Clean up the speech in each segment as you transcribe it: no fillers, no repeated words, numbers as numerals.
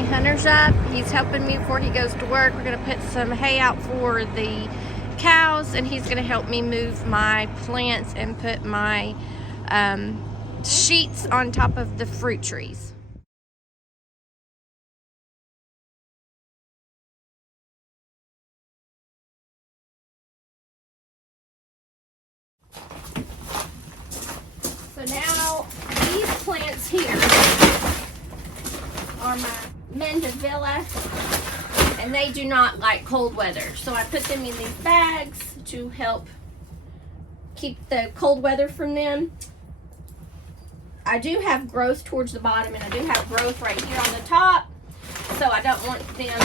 my hunters up. He's helping me before he goes to work. We're gonna put some hay out for the cows, and he's gonna help me move my plants and put my sheets on top of the fruit trees. So now these plants here are my mandevilla, and they do not like cold weather. So I put them in these bags to help keep the cold weather from them. I do have growth towards the bottom, and I do have growth right here on the top, so I don't want them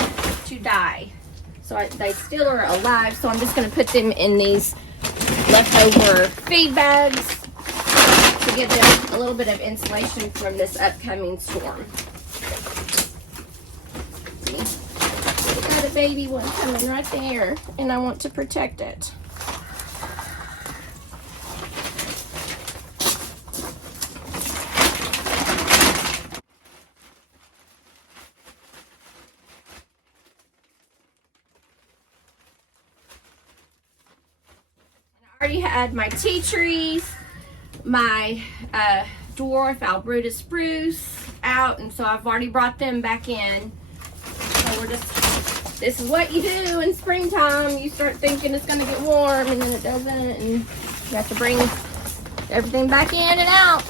to die. So they still are alive, so I'm just going to put them in these leftover feed bags to give them a little bit of insulation from this upcoming storm. See, we got a baby one coming right there, and I want to protect it. I already had my tea trees, my dwarf Alberta spruce out, and so I've already brought them back in. So this is what you do in springtime. You start thinking it's gonna get warm, and then it doesn't, and you have to bring everything back in and out.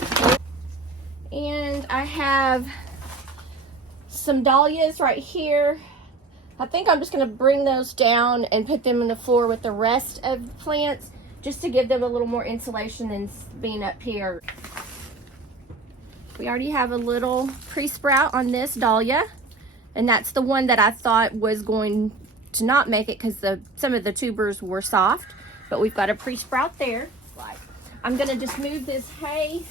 And I have some dahlias right here. I think I'm just gonna bring those down and put them in the floor with the rest of the plants, just to give them a little more insulation than being up here. We already have a little pre-sprout on this dahlia, and that's the one that I thought was going to not make it because some of the tubers were soft, but we've got a pre-sprout there. I'm gonna just move this hay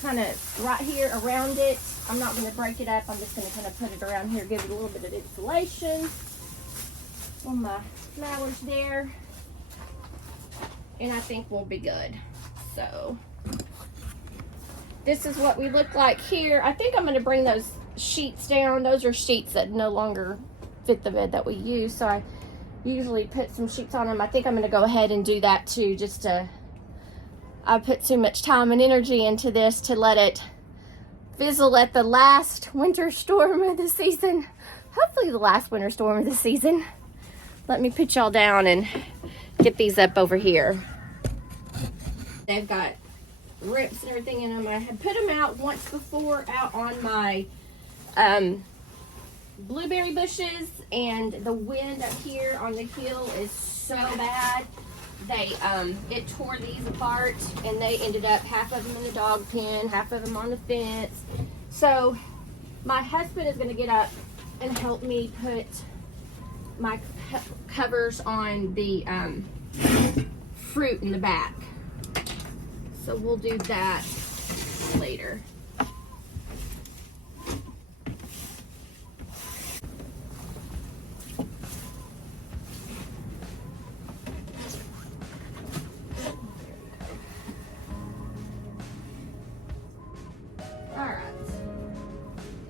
kind of right here around it. I'm not gonna break it up. I'm just gonna kind of put it around here, give it a little bit of insulation on my flowers there. And I think we'll be good. So this is what we look like here. I think I'm going to bring those sheets down. Those are sheets that no longer fit the bed that we use, so I usually put some sheets on them. I think I'm going to go ahead and do that too, just to, I put too much time and energy into this to let it fizzle at the last winter storm of the season. Hopefully the last winter storm of the season. Let me put y'all down and get these up over here. They've got rips and everything in them. I had put them out once before out on my blueberry bushes, and the wind up here on the hill is so bad. It tore these apart, and they ended up half of them in the dog pen, half of them on the fence. So my husband is going to get up and help me put my covers on the fruit in the back. So we'll do that later. Alright.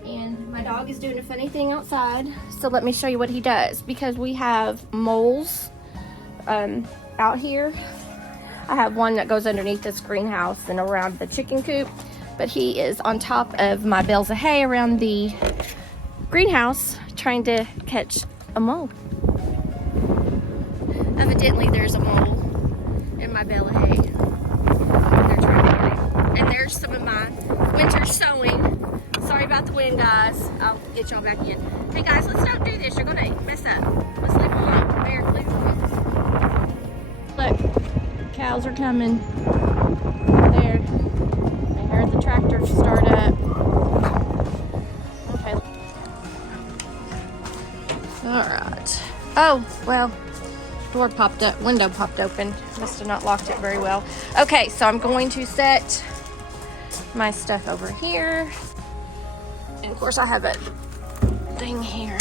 And my dog is doing a funny thing outside, so let me show you what he does. Because we have moles out here. I have one that goes underneath this greenhouse and around the chicken coop, but he is on top of my bales of hay around the greenhouse trying to catch a mole. Evidently there's a mole in my bale of hay. They're trying to get it. And there's some of my winter sowing. Sorry about the wind, guys. I'll get y'all back in. Hey guys, let's not do this. You're gonna mess up. Let's leave them alone. There, leave them alone. Look, cows are coming. There. I heard the tractor start up. Okay. Alright. Oh, well, door popped up, window popped open. Must have not locked it very well. Okay, so I'm going to set my stuff over here. And of course I have a thing here.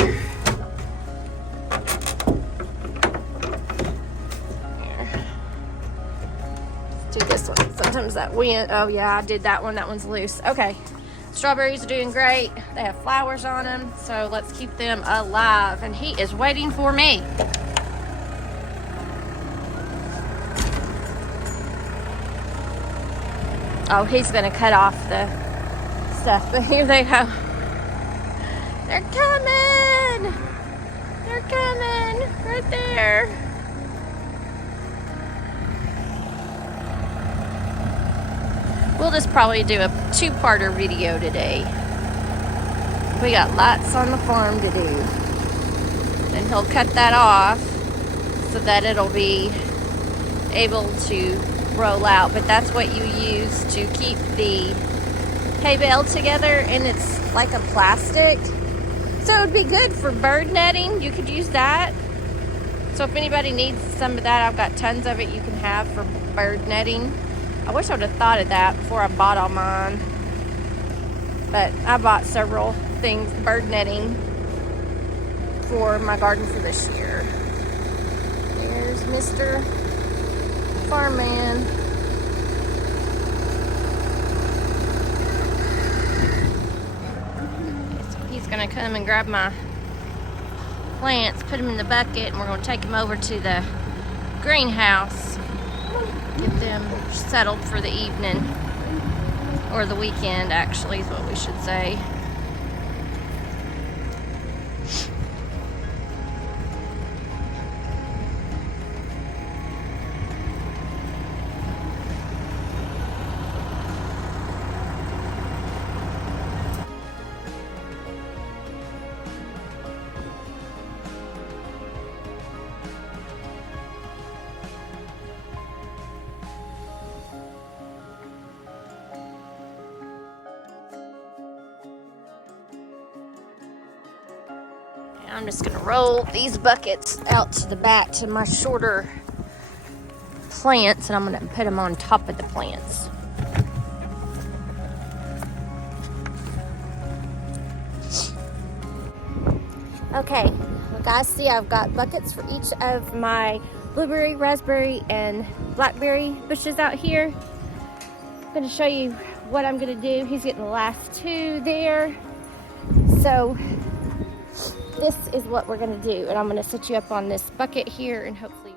Let's do this one. Sometimes that wind, oh yeah, I did that one. That one's loose. Okay, Strawberries are doing great. They have flowers on them, so let's keep them alive. And he is waiting for me. Oh, he's gonna cut off the stuff, but here they go. They're coming! They're coming! Right there! We'll just probably do a two-parter video today. We got lots on the farm to do. And he'll cut that off so that it'll be able to roll out. But that's what you use to keep the hay bale together, and it's like a plastic. So it would be good for bird netting. You could use that. So if anybody needs some of that, I've got tons of it you can have for bird netting. I wish I would have thought of that before I bought all mine. But I bought several things, bird netting, for my garden for this year. There's Mr. Farm Man. So he's gonna come and grab my plants, put them in the bucket, and we're gonna take them over to the greenhouse. Get them settled for the evening, or the weekend actually is what we should say. I'm just gonna roll these buckets out to the back to my shorter plants, and I'm gonna put them on top of the plants. Okay, well guys, see, I've got buckets for each of my blueberry, raspberry, and blackberry bushes out here. I'm gonna show you what I'm gonna do. He's getting the last two there. So this is what we're gonna do, and I'm gonna set you up on this bucket here, and hopefully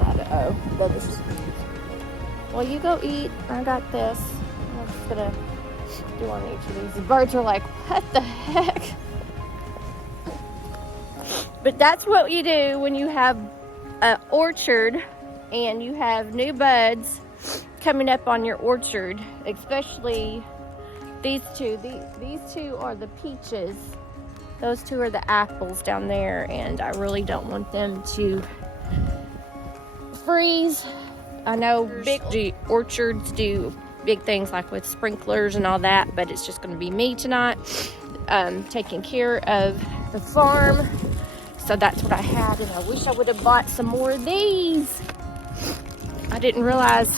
shadow. Oh, no, this is. Well, you go eat. I got this. I'm just gonna do on each of these. The birds are like, what the heck? But that's what you do when you have an orchard and you have new buds coming up on your orchard, especially these two. These two are the peaches. Those two are the apples down there, and I really don't want them to freeze. I know big orchards do big things like with sprinklers and all that, but it's just going to be me tonight taking care of the farm. So that's what I had, and I wish I would have bought some more of these. I didn't realize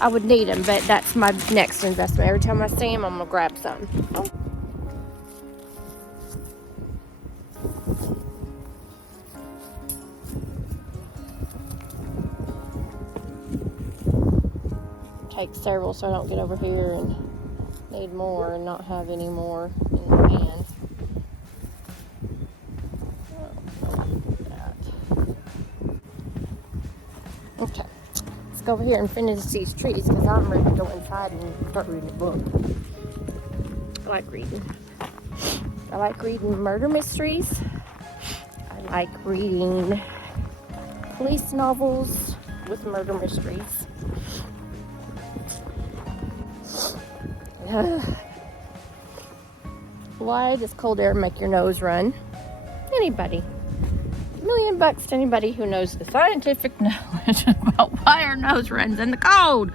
I would need them, but that's my next investment. Every time I see them, I'm going to grab some. Oh. Take several so I don't get over here and need more and not have any more in the can. Okay, let's go over here and finish these trees because I'm ready to go inside and start reading a book. I like reading. I like reading murder mysteries. I like reading police novels with murder mysteries. Why does cold air make your nose run? Anybody? $1 million to anybody who knows the scientific knowledge about why our nose runs in the cold.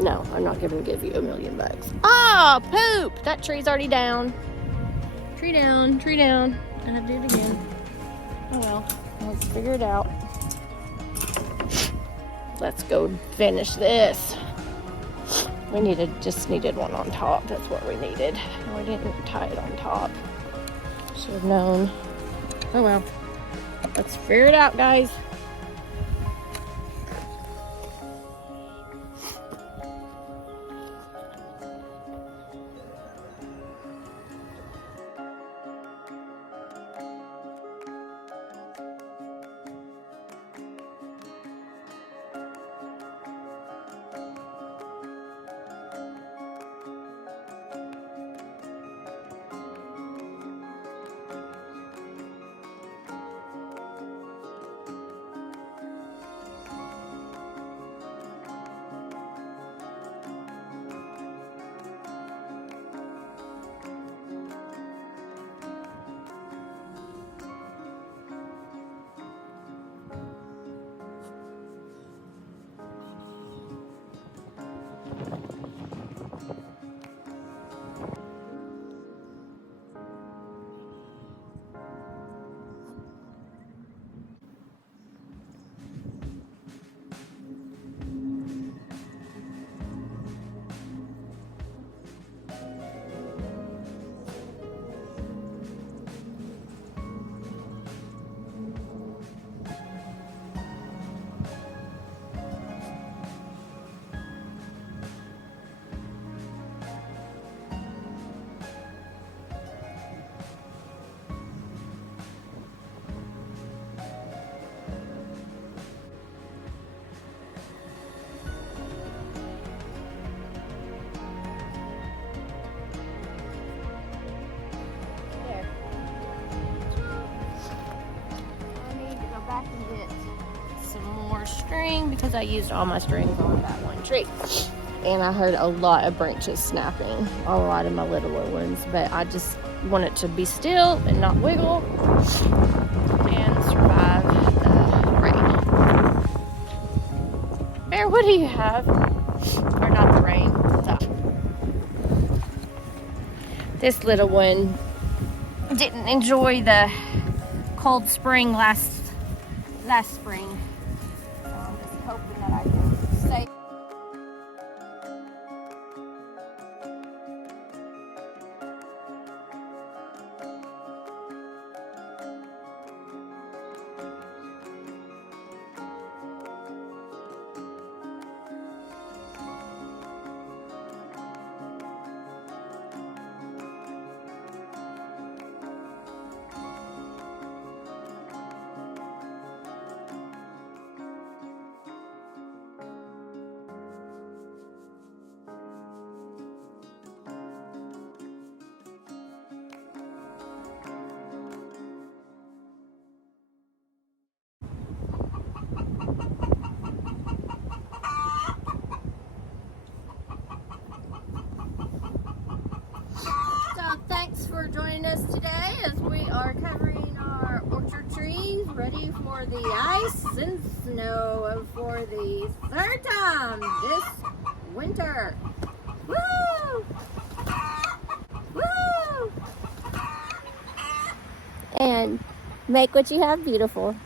No, I'm not going to give you $1 million. Oh, poop! That tree's already down. Tree down, tree down. I have to do it again. Oh well, let's figure it out. Let's go finish this. We just needed one on top. That's what we needed. We didn't tie it on top. Should have known. Oh well. Let's figure it out, guys. String because I used all my strings on that one tree, and I heard a lot of branches snapping, a lot of my littler ones, but I just want it to be still and not wiggle and survive the rain. Bear, what do you have? Or not the rain. This little one didn't enjoy the cold spring last spring. Hoping that I can save. for joining us today as we are covering our orchard trees, ready for the ice and snow for the third time this winter. Woo! Woo! And make what you have beautiful.